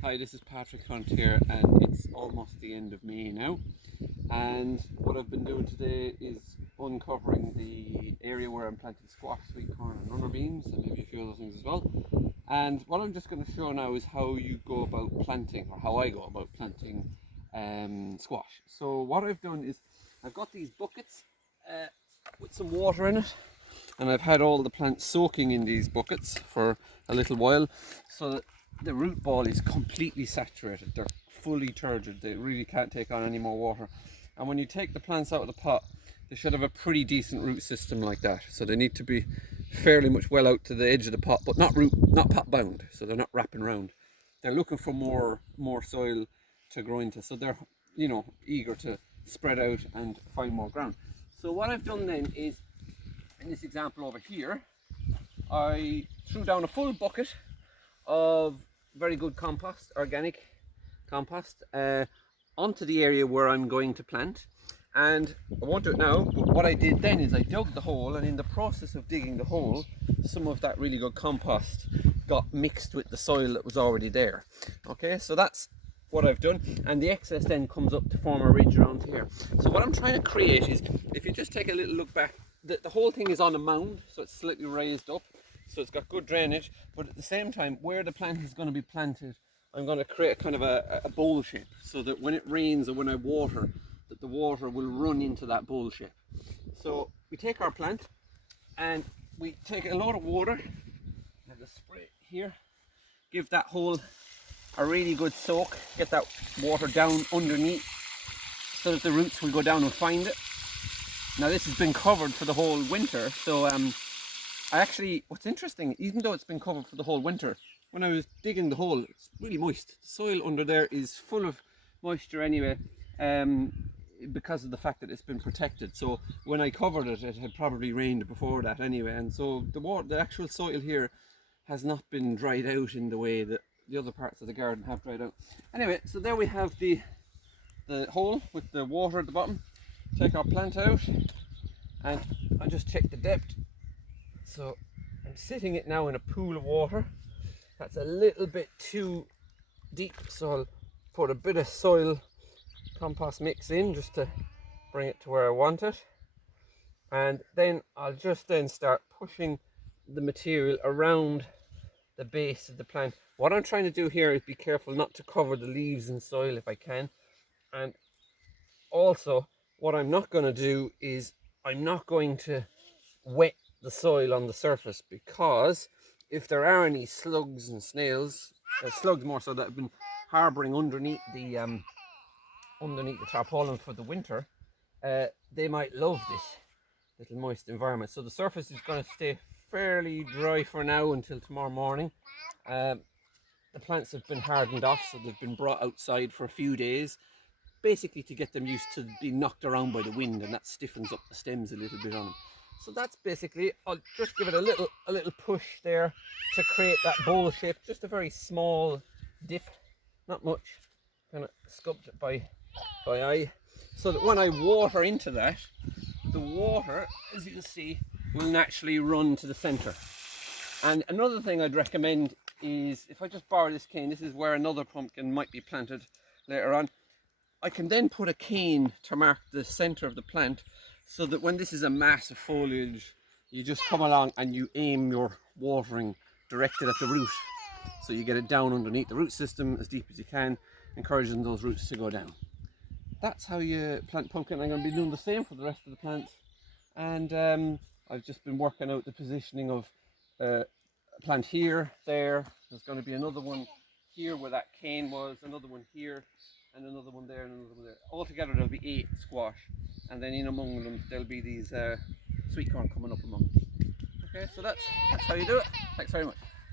Hi, this is Patrick Hunt here, and it's almost the end of May now. And what I've been doing today is uncovering the area where I'm planting squash, sweet corn, and runner beans, and maybe a few other things as well. And what I'm just going to show now is how you go about planting, or how I go about planting squash. So what I've done is I've got these buckets with some water in it, and I've had all the plants soaking in these buckets for a little while, so that the root ball is completely saturated. They're fully turgid. They really can't take on any more water. And when you take the plants out of the pot, they should have a pretty decent root system like that. So they need to be fairly much well out to the edge of the pot, but not pot bound. So they're not wrapping around. They're looking for more soil to grow into. So they're, eager to spread out and find more ground. So what I've done then is, in this example over here, I threw down a full bucket of very good compost, organic compost, onto the area where I'm going to plant. And I won't do it now, but what I did then is I dug the hole, and in the process of digging the hole, some of that really good compost got mixed with the soil that was already there. Okay, so that's what I've done, and the excess then comes up to form a ridge around here. So what I'm trying to create is, if you just take a little look back, the whole thing is on a mound, so it's slightly raised up, so it's got good drainage, but at the same time, where the plant is going to be planted, I'm going to create kind of a bowl shape, so that when it rains or when I water, that the water will run into that bowl shape. So we take our plant and we take a lot of water, and the spray here, give that hole a really good soak, get that water down underneath so that the roots will go down and find it. Now this has been covered for the whole winter, so what's interesting, even though it's been covered for the whole winter, when I was digging the hole, it's really moist. The soil under there is full of moisture anyway, because of the fact that it's been protected. So when I covered it, it had probably rained before that anyway, and so the actual soil here has not been dried out in the way that the other parts of the garden have dried out. Anyway, so there we have the hole with the water at the bottom. Take our plant out, and I just check the depth. So I'm sitting it now in a pool of water. That's a little bit too deep, so I'll put a bit of soil compost mix in just to bring it to where I want it. And then I'll just then start pushing the material around the base of the plant. What I'm trying to do here is be careful not to cover the leaves in soil if I can. And also, what I'm not going to do is I'm not going to wet the soil on the surface, because if there are any slugs and snails, slugs more so, that have been harboring underneath the tarpaulin for the winter, they might love this little moist environment. So the surface is going to stay fairly dry for now until tomorrow morning. The plants have been hardened off, so they've been brought outside for a few days, basically to get them used to being knocked around by the wind, and that stiffens up the stems a little bit on them. So that's basically, I'll just give it a little push there to create that bowl shape, just a very small dip, not much, kind of sculpt it by eye, so that when I water into that, the water, as you can see, will naturally run to the center. And another thing I'd recommend is, if I just borrow this cane, this is where another pumpkin might be planted later on, I can then put a cane to mark the center of the plant, so that when this is a mass of foliage, you just come along and you aim your watering directed at the root, so you get it down underneath the root system as deep as you can, encouraging those roots to go down. That's how you plant pumpkin. I'm going to be doing the same for the rest of the plants, and I've just been working out the positioning of a plant here, there's going to be another one here where that cane was, another one here, and another one there, and another one there. Altogether there'll be 8 squash, and then in among them there'll be these sweet corn coming up among them. Okay, so that's how you do it. Thanks very much.